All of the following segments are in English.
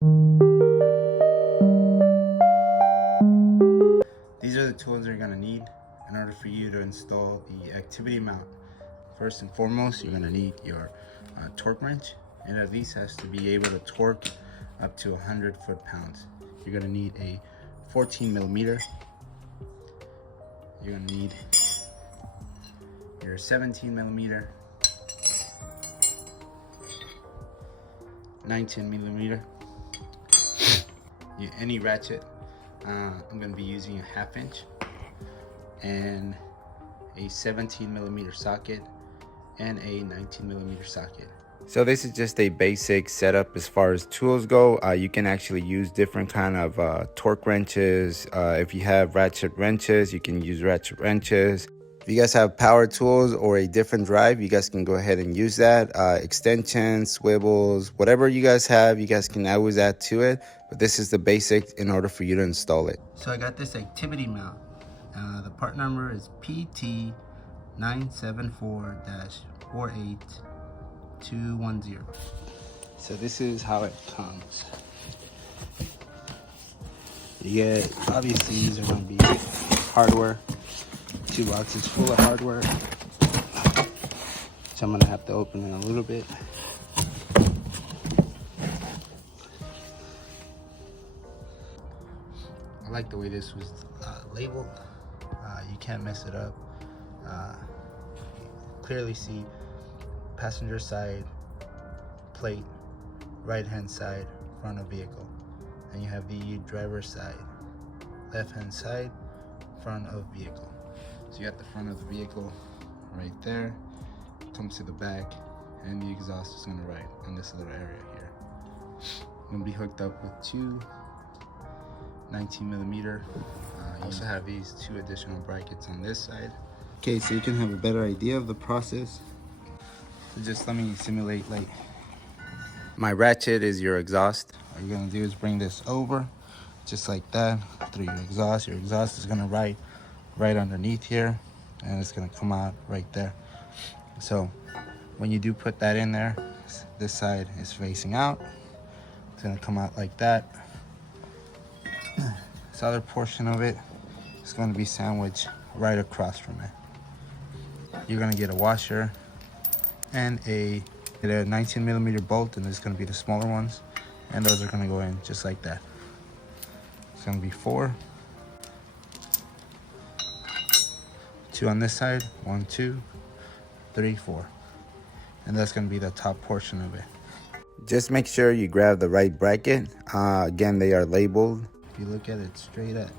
These are the tools you're going to need in order for you to install the activity mount. First and foremost, you're going to need your torque wrench. It at least has to be able to torque up to 100 foot-pounds. You're going to need a 14 millimeter. You're going to need your 17 millimeter, 19 millimeter, any ratchet. I'm going to be using a 1/2 inch and a 17 millimeter socket and a 19 millimeter socket. So this is just a basic setup as far as tools go. You can actually use different kind of torque wrenches. If you have ratchet wrenches, you can use ratchet wrenches. If you guys have power tools or a different drive, you guys can go ahead and use that. Extensions, swivels, whatever you guys have, you guys can always add to it. But this is the basic in order for you to install it. So I got this activity mount. The part number is PT974-48210. So this is how it comes. You get, obviously these are going to be hardware. 2 boxes full of hardware, so I'm gonna have to open it a little bit. I like the way this was labeled. You can't mess it up. Clearly see passenger side plate, right hand side, front of vehicle, and you have the driver's side, left hand side, front of vehicle. So you got the front of the vehicle right there, comes to the back, and the exhaust is gonna ride on this little area here. I'm gonna be hooked up with 2 19 millimeter. You also have these 2 additional brackets on this side. Okay, so you can have a better idea of the process. So just let me simulate, like, my ratchet is your exhaust. All you're gonna do is bring this over, just like that, through your exhaust. Your exhaust is gonna ride right underneath here, and it's gonna come out right there. So when you do put that in there, this side is facing out. It's gonna come out like that. This other portion of it is going to be sandwiched right across from it. You're gonna get a washer and a 19 millimeter bolt, and there's gonna be the smaller ones, and those are gonna go in just like that. It's gonna be 4. 2 on this side, 1, 2, 3, 4. And that's gonna be the top portion of it. Just make sure you grab the right bracket. Again, they are labeled. If you look at it straight at,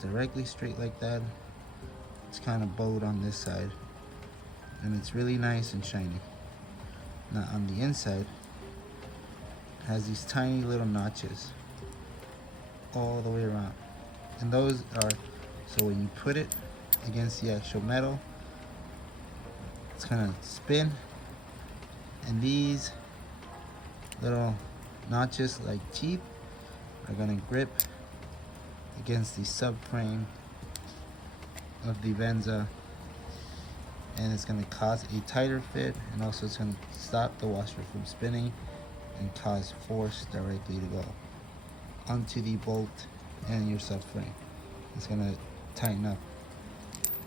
directly straight like that, it's kind of bowed on this side. And it's really nice and shiny. Now on the inside, it has these tiny little notches all the way around. And those are, so when you put it against the actual metal, it's gonna spin, and these little notches, like teeth, are gonna grip against the subframe of the Venza, and it's gonna cause a tighter fit, and also it's gonna stop the washer from spinning and cause force directly to go onto the bolt and your subframe. It's gonna tighten up.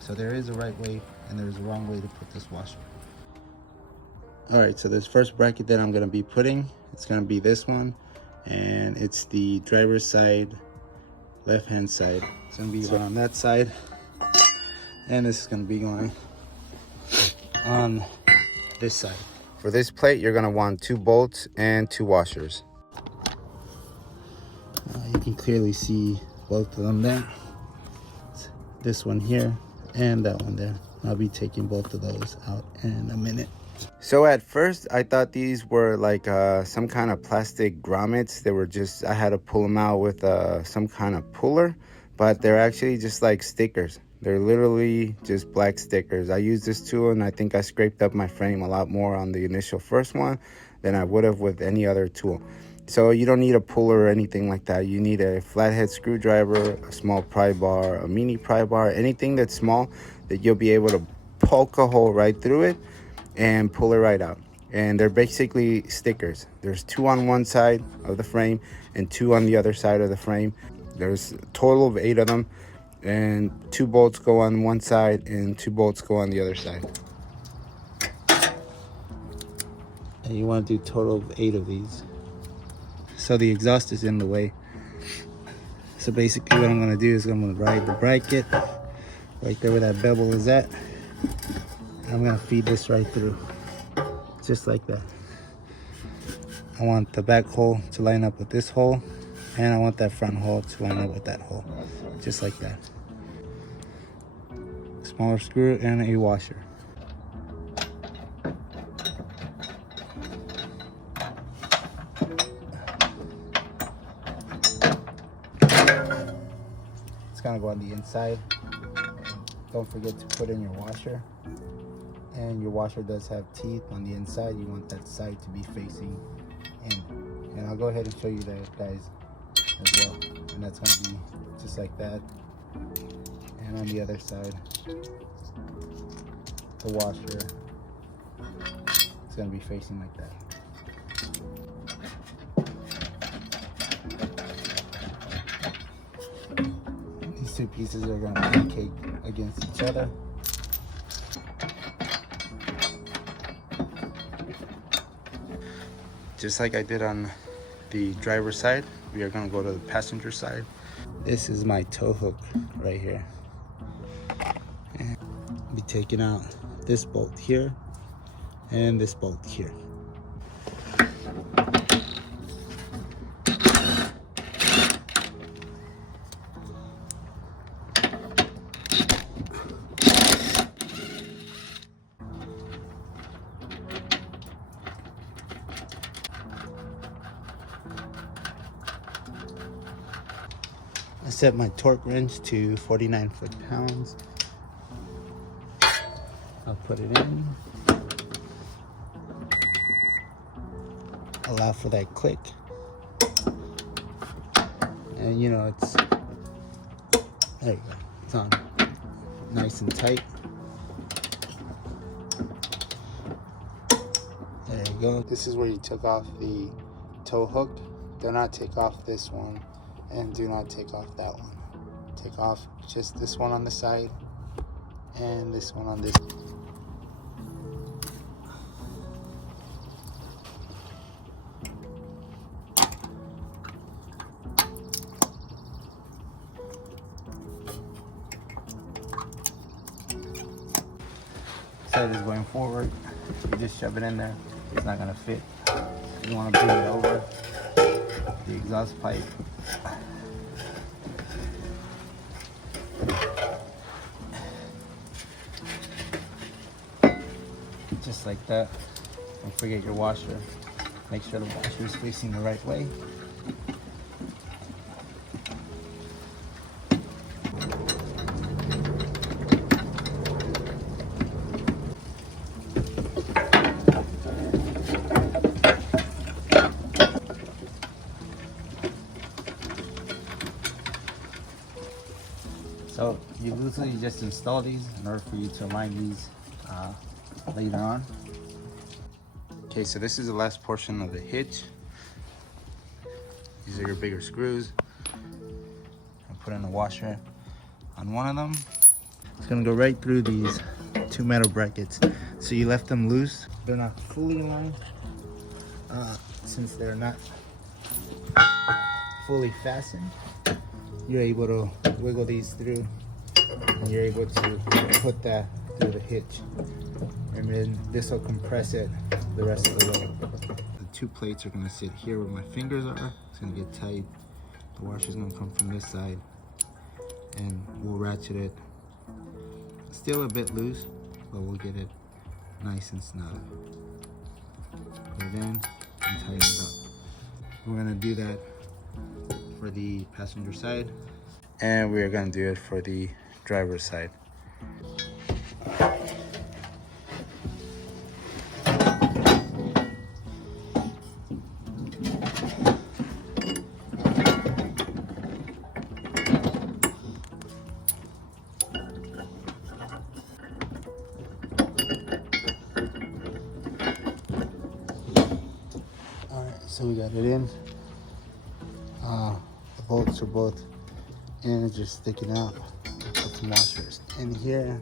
So there is a right way and there's a wrong way to put this washer. All right, so this first bracket that I'm gonna be putting, it's gonna be this one, and it's the driver's side, left-hand side. It's gonna be on that side, and this is gonna be going on this side. For this plate, you're gonna want 2 bolts and 2 washers. You can clearly see both of them there. This one here and that one there. I'll be taking both of those out in a minute. So at first I thought these were like some kind of plastic grommets. They were just, I had to pull them out with some kind of puller, but they're actually just like stickers. They're literally just black stickers. I used this tool and I think I scraped up my frame a lot more on the initial first one than I would have with any other tool. So you don't need a puller or anything like that. You need a flathead screwdriver, a small pry bar, a mini pry bar, anything that's small that you'll be able to poke a hole right through it and pull it right out. and they're basically stickers. There's 2 on one side of the frame and 2 on the other side of the frame. There's a total of 8 of them, and 2 bolts go on one side and 2 bolts go on the other side. And you want to do a total of 8 of these. So the exhaust is in the way. So basically what I'm going to do is I'm going to ride the bracket right there where that bevel is at. I'm going to feed this right through, just like that. I want the back hole to line up with this hole, and I want that front hole to line up with that hole, just like that. Smaller screw and a washer. It's gonna go on the inside. Don't forget to put in your washer. And your washer does have teeth on the inside. You want that side to be facing in. And I'll go ahead and show you that, guys, as well. And that's gonna be just like that. And on the other side, the washer is gonna be facing like that. These 2 pieces are gonna pancake against each other. Just like I did on the driver's side, we are gonna go to the passenger side. This is my tow hook right here. And I'll be taking out this bolt here and this bolt here. I set my torque wrench to 49 foot-pounds. I'll put it in. Allow for that click. And you know, it's, there you go. It's on nice and tight. There you go. This is where you took off the tow hook. Do not take off this one, and do not take off that one. Take off just this one on the side and this one on this. Side is going forward. You just shove it in there. It's not gonna fit. You want to bring it over the exhaust pipe. Just like that. Don't forget your washer. Make sure the washer is facing the right way. So you literally just install these in order for you to align these later on. Okay, so this is the last portion of the hitch. These are your bigger screws. I'll put in a washer on one of them. It's gonna go right through these 2 metal brackets. So you left them loose. They're not fully aligned. Since they're not fully fastened, you're able to wiggle these through, and you're able to put that through the hitch, and then this will compress it the rest of the way. The 2 plates are going to sit here where my fingers are. It's going to get tight. The washer is going to come from this side, and we'll ratchet it. Still a bit loose, but we'll get it nice and snug. Put it in and tighten it up. We're going to do that for the passenger side, and we're going to do it for the driver's side. So we got it in. The bolts are both in, it's just sticking out. Put some washers in here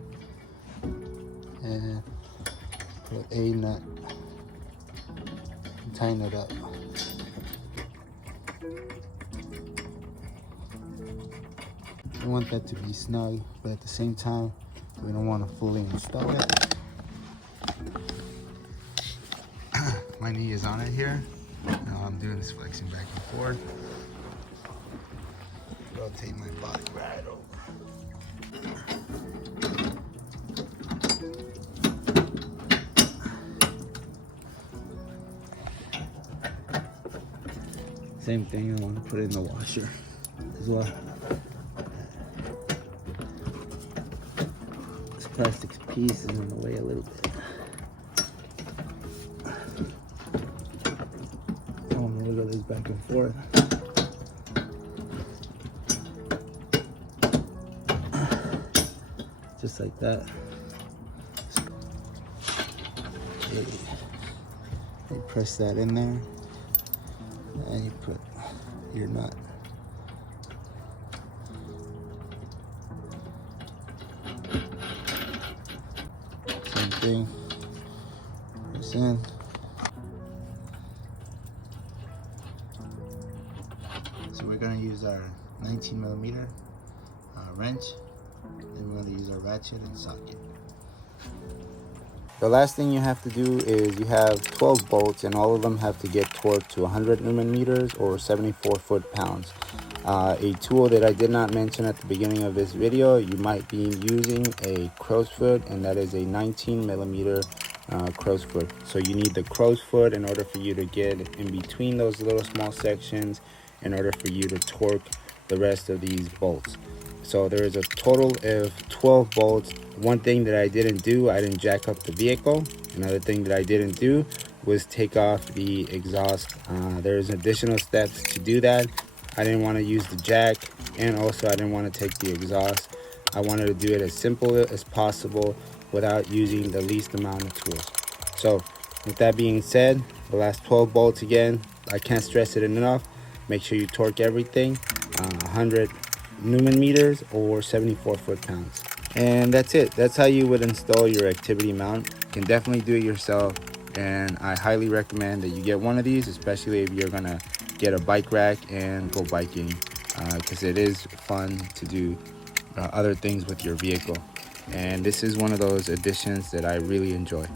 and put a nut and tighten it up. We want that to be snug, but at the same time, we don't want to fully install it. My knee is on it here. Now I'm doing this flexing back and forth. Rotate my body right over. Same thing, I want to put it in the washer as well. This plastic piece is in the way a little bit. I'm gonna wiggle this back and forth. Just like that. You press that in there, and you put your nut. Same thing. Press in. So we're gonna use our 19mm wrench, and we're gonna use our ratchet and socket. The last thing you have to do is you have 12 bolts, and all of them have to get torqued to 100 Newton meters or 74 foot-pounds. A tool that I did not mention at the beginning of this video, you might be using a crow's foot, and that is a 19mm crow's foot. So you need the crow's foot in order for you to get in between those little small sections in order for you to torque the rest of these bolts. So there is a total of 12 bolts. One thing that I didn't do, I didn't jack up the vehicle. Another thing that I didn't do was take off the exhaust. There's additional steps to do that. I didn't want to use the jack, and also I didn't want to take the exhaust. I wanted to do it as simple as possible without using the least amount of tools. So with that being said, the last 12 bolts, again, I can't stress it enough. Make sure you torque everything 100 Newton meters or 74 foot-pounds. And that's it. That's how you would install your activity mount. You can definitely do it yourself, and I highly recommend that you get one of these, especially if you're gonna get a bike rack and go biking, because it is fun to do other things with your vehicle. And this is one of those additions that I really enjoy.